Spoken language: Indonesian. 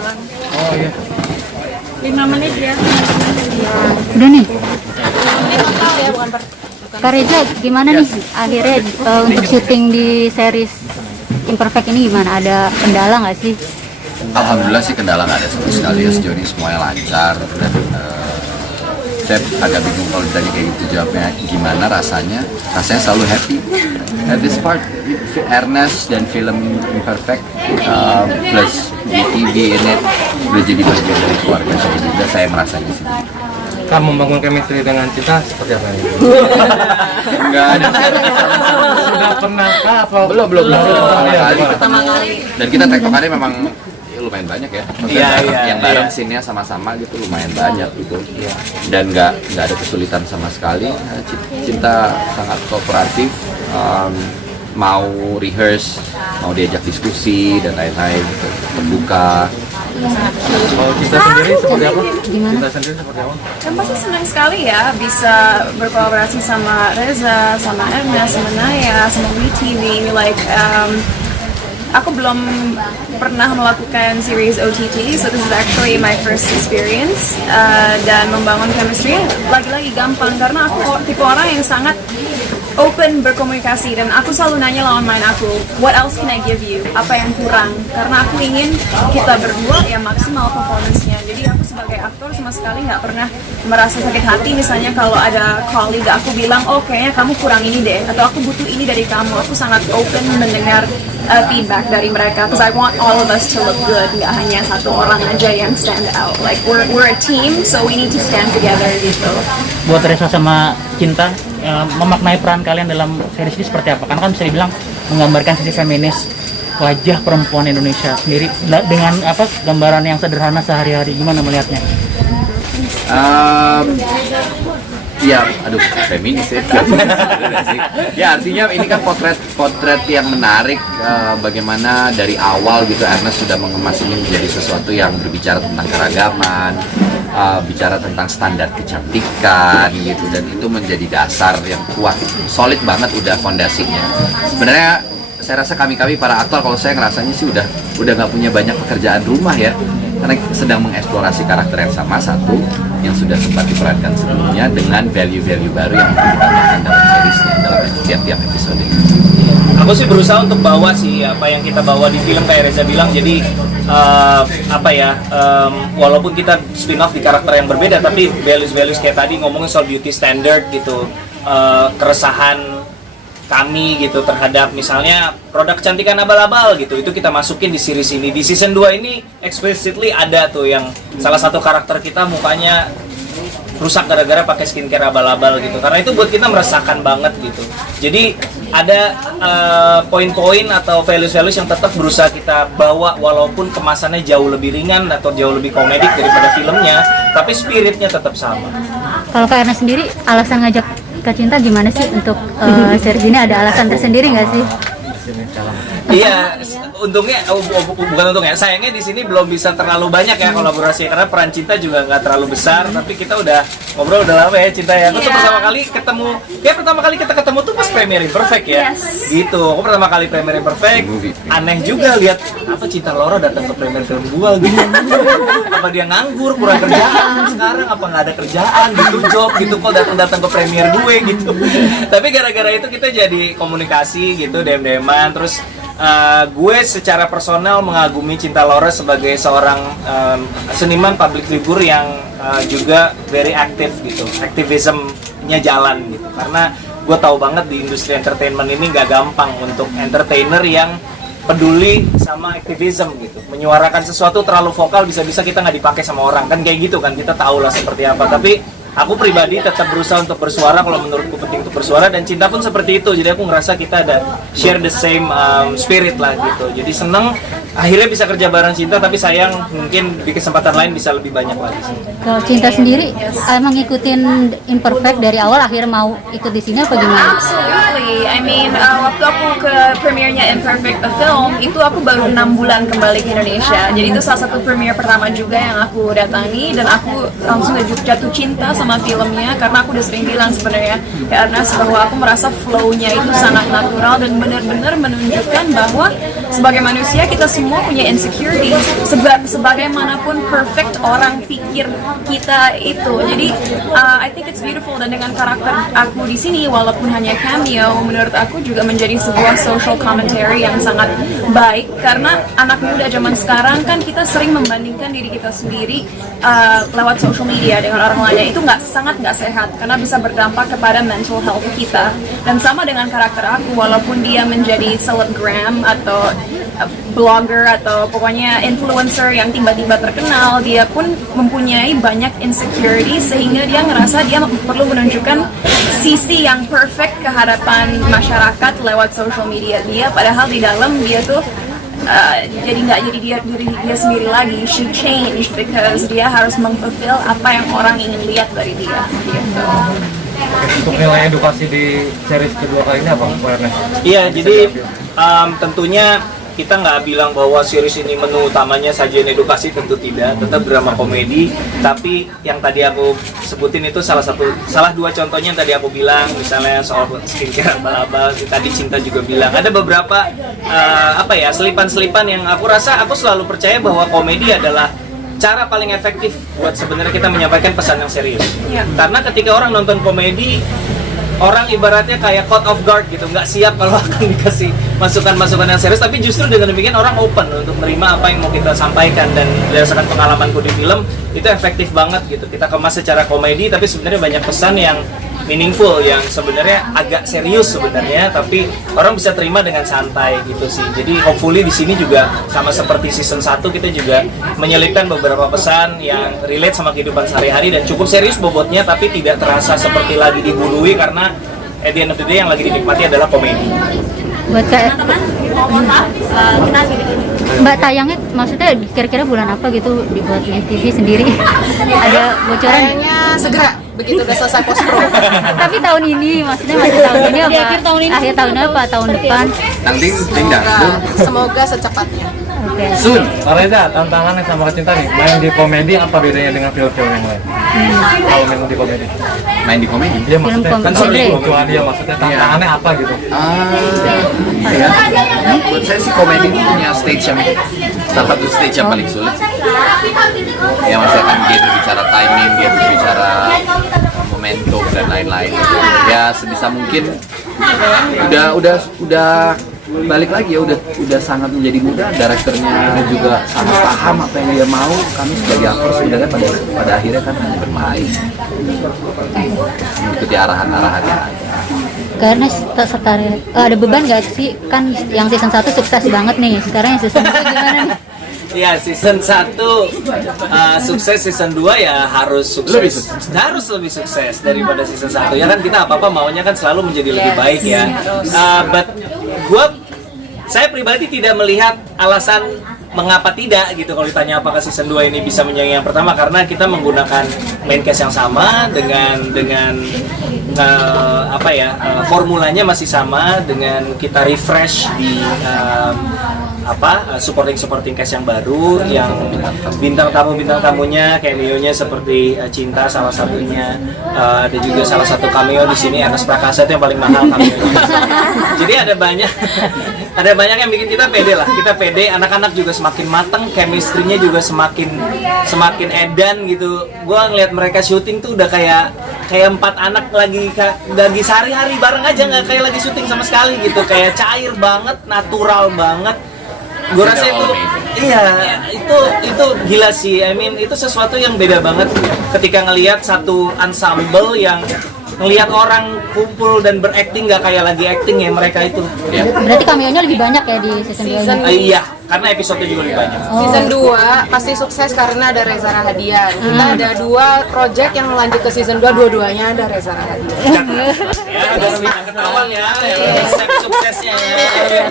jalan. Oh iya. 5 menit ya. Udah nih. Ini total ya, bukan per. Kak Reza, gimana nih akhirnya untuk syuting di series Imperfect ini gimana? Ada kendala nggak sih? Alhamdulillah sih kendala nggak ada sama sekali ya, sejauh ini semuanya lancar dan saya agak bingung kalau dari kayak gitu jawabnya gimana rasanya selalu happy at this part. Ernest dan film Imperfect plus BTV ini udah jadi bagian dari keluarga saya juga, saya merasanya sih. Kak, membangun chemistry dengan Cinta seperti apa ini? Enggak ada. Sudah pernah kah? Belum. Pertama kali. Dan kita tektokannya memang lumayan banyak ya. Maksudnya yang bareng iya. scene-nya sama-sama gitu lumayan banyak gitu. Dan nggak ada kesulitan sama sekali. Cinta sangat kooperatif, mau rehearse, mau diajak diskusi dan lain-lain gitu. Terbuka. Kalau Cinta sendiri seperti apa? Gimana? Cinta sendiri seperti apa? Kan pasti senang sekali ya bisa berkolaborasi sama Reza, sama Ernest, sama Naya, sama WeTV. Aku belum pernah melakukan series OTT, so this is actually my first experience. Dan membangun chemistry lagi-lagi gampang karena aku tipe orang yang sangat open berkomunikasi dan aku selalu nanya lawan main aku, what else can I give you? Apa yang kurang? Karena aku ingin kita berdua ya maksimal performance-nya. Jadi aku sebagai aktor sama sekali nggak pernah merasa sakit hati misalnya kalau ada colleague aku bilang, oh kayaknya kamu kurang ini deh, atau aku butuh ini dari kamu. Aku sangat open mendengar feedback dari mereka, because I want all of us to look good, nggak hanya satu orang aja yang stand out. Like we're a team, so we need to stand together gitu. Buat Reza sama Cinta, memaknai peran kalian dalam series ini seperti apa? Karena kan bisa dibilang menggambarkan sisi feminis wajah perempuan Indonesia sendiri dengan apa gambaran yang sederhana sehari-hari. Gimana melihatnya? Ya, aduh, feminis ya. Ya artinya ini kan potret yang menarik, bagaimana dari awal gitu Ernest sudah mengemas ini menjadi sesuatu yang berbicara tentang keragaman, bicara tentang standar kecantikan gitu, dan itu menjadi dasar yang kuat, solid banget udah fondasinya. Sebenarnya saya rasa kami para aktor, kalau saya ngerasanya sih udah nggak punya banyak pekerjaan rumah ya, karena sedang mengeksplorasi karakter yang sama satu yang sudah sempat diperankan sebelumnya dengan value-value baru yang ditambahkan dalam seriesnya, dalam tiap episode. Aku sih berusaha untuk bawa sih apa yang kita bawa di film kayak Reza bilang, jadi walaupun kita spin off di karakter yang berbeda, tapi values kayak tadi ngomongin soal beauty standard gitu, keresahan kami gitu terhadap misalnya produk kecantikan abal-abal gitu, itu kita masukin di series ini. Di season 2 ini explicitly ada tuh yang salah satu karakter kita mukanya rusak gara-gara pakai skincare abal-abal gitu, karena itu buat kita meresahkan banget gitu. Jadi ada poin-poin atau values yang tetap berusaha kita bawa, walaupun kemasannya jauh lebih ringan atau jauh lebih komedik daripada filmnya, tapi spiritnya tetap sama. Kalau Kak Ernest sendiri, alasan ngajak Kak Cinta gimana sih untuk series ini? Ada alasan tersendiri nggak sih? Iya, untungnya bukan untungnya, sayangnya di sini belum bisa terlalu banyak ya kolaborasi karena peran Cinta juga nggak terlalu besar, tapi kita udah ngobrol udah lama ya Cinta ya. Aku tuh pertama kali kita ketemu tuh pas Premiere Imperfect ya. Gitu. Aku pertama kali Premiere Imperfect, aneh juga lihat apa Cinta Loro datang ke premiere film gua gitu. Apa dia nganggur, kurang kerjaan sekarang, apa nggak ada kerjaan gitu, job gitu, kok datang ke premiere gue gitu. Tapi gara-gara itu kita jadi komunikasi gitu, DM-DMan. Terus gue secara personal mengagumi Cinta Laura sebagai seorang seniman public figure yang juga very aktif gitu, aktivismnya jalan gitu. Karena gue tahu banget di industri entertainment ini nggak gampang untuk entertainer yang peduli sama aktivism gitu, menyuarakan sesuatu terlalu vokal bisa-bisa kita nggak dipakai sama orang kan, kayak gitu kan, kita tahu lah seperti apa. Tapi aku pribadi tetap berusaha untuk bersuara kalau menurutku penting untuk bersuara, dan Cinta pun seperti itu. Jadi aku ngerasa kita ada share the same spirit lah gitu. Jadi seneng akhirnya bisa kerja bareng Cinta, tapi sayang mungkin di kesempatan lain bisa lebih banyak lagi sih. Kalau Cinta sendiri emang ngikutin Imperfect dari awal akhir mau ikut di sini apa gimana? Absolutely. I mean, waktu aku ke premiernya Imperfect a Film, itu aku baru 6 bulan kembali ke Indonesia. Jadi itu salah satu premiere pertama juga yang aku datangi, dan aku langsung jatuh cinta sama filmnya karena aku udah sering bilang sebenarnya karena bahwa aku merasa flow-nya itu sangat natural dan benar-benar menunjukkan bahwa sebagai manusia kita semua semua punya insecurity sebagaimanapun perfect orang pikir kita itu. Jadi I think it's beautiful, dan dengan karakter aku di sini walaupun hanya cameo, menurut aku juga menjadi sebuah social commentary yang sangat baik, karena anak muda zaman sekarang kan kita sering membandingkan diri kita sendiri lewat social media dengan orang lainnya. Itu sangat nggak sehat karena bisa berdampak kepada mental health kita. Dan sama dengan karakter aku, walaupun dia menjadi selebgram atau blogger atau pokoknya influencer yang tiba-tiba terkenal, dia pun mempunyai banyak insecurity sehingga dia ngerasa dia perlu menunjukkan sisi yang perfect ke hadapan masyarakat lewat social media dia, padahal di dalam dia tuh jadi nggak jadi diri dia sendiri lagi. She changed because dia harus mengfulfill apa yang orang ingin lihat dari dia gitu. Untuk nilai edukasi di series kedua kali ini apa, Pak Ernest? Iya, jadi tentunya kita nggak bilang bahwa series ini menu utamanya sajian edukasi, tentu tidak, tetap drama komedi. Tapi yang tadi aku sebutin itu salah dua contohnya yang tadi aku bilang, misalnya soal skincare abal-abal. Tadi Cinta juga bilang ada beberapa selipan-selipan yang aku rasa aku selalu percaya bahwa komedi adalah cara paling efektif buat sebenarnya kita menyampaikan pesan yang serius. Iya. Karena ketika orang nonton komedi, orang ibaratnya kayak caught off guard gitu, nggak siap kalau akan dikasih masukan-masukan yang serius, tapi justru dengan demikian orang open untuk menerima apa yang mau kita sampaikan. Dan berdasarkan pengalamanku di film, itu efektif banget gitu. Kita kemas secara komedi, tapi sebenarnya banyak pesan yang meaningful, yang sebenarnya agak serius sebenarnya, tapi orang bisa terima dengan santai gitu sih. Jadi hopefully di sini juga sama seperti season 1, kita juga menyelipkan beberapa pesan yang relate sama kehidupan sehari-hari dan cukup serius bobotnya, tapi tidak terasa seperti lagi dibunuhi, karena at the end of the day yang lagi dinikmati adalah komedi. Buat Mbak, tayangnya maksudnya kira-kira bulan apa gitu dibuat di TV sendiri? Ada bocoran? Kayaknya segera begitu udah selesai post pro. Tapi tahun ini, maksudnya masih tahun ini apa? Akhir tahun apa? Tahun depan? Nanti tinggal. Semoga secepatnya. Oke. Sun. Pak Reza, tantangannya sama Cinta nih, main di komedi apa bedanya dengan film-film yang lain? Kalau main di komedi? Main di komedi. Dia maksudnya Film kan komedi. kebutuhan dia, maksudnya tantangannya apa gitu? Ya. Buat saya sih komedi itu punya stage yang salah satu stage yang paling sulit. Ya maksudnya kan dia berbicara timing, dia berbicara momentum dan lain-lain. Ya sebisa mungkin udah balik lagi ya, udah sangat menjadi muda, direkturnya juga sangat paham apa yang dia mau. Kami sebagai aktor sebenarnya pada akhirnya kan hanya bermain, mengikuti arahan-arahannya aja. Karena ada beban nggak sih, kan yang season 1 sukses banget nih, sekarang yang season 2 gimana nih? Ya, season 1 sukses, season 2 ya harus sukses. Harus lebih sukses daripada season 1. Ya kan kita apa-apa maunya kan selalu menjadi lebih baik ya. But saya pribadi tidak melihat alasan mengapa tidak gitu kalau ditanya apakah season 2 ini bisa menyaingi yang pertama, karena kita menggunakan main cast yang sama dengan formulanya masih sama, dengan kita refresh di supporting cast yang baru, yang bintang tamunya cameo-nya seperti Cinta salah satunya, ada juga salah satu cameo di sini Ernest Prakasa, itu yang paling mahal cameo-nya. Jadi ada banyak yang bikin kita pede lah. Kita pede, anak-anak juga semakin matang, chemistry-nya juga semakin edan gitu. Gua ngeliat mereka syuting tuh udah kayak 4 anak lagi sehari-hari bareng aja, nggak kayak lagi syuting sama sekali gitu, kayak cair banget, natural banget. Gue rasa itu gila sih. I mean, itu sesuatu yang beda banget ketika ngelihat satu ensemble yang ngelihat orang kumpul dan berakting nggak kayak lagi acting ya mereka itu. Berarti cameo-nya lebih banyak ya di season 2 ini? Iya, karena episode juga lebih banyak. Season 2 pasti sukses karena ada Reza Rahadian. Kita ada 2 project yang lanjut ke season 2, dua-duanya ada Reza Rahadian. Ya, udah lebih ketahuan ya, resep suksesnya ya.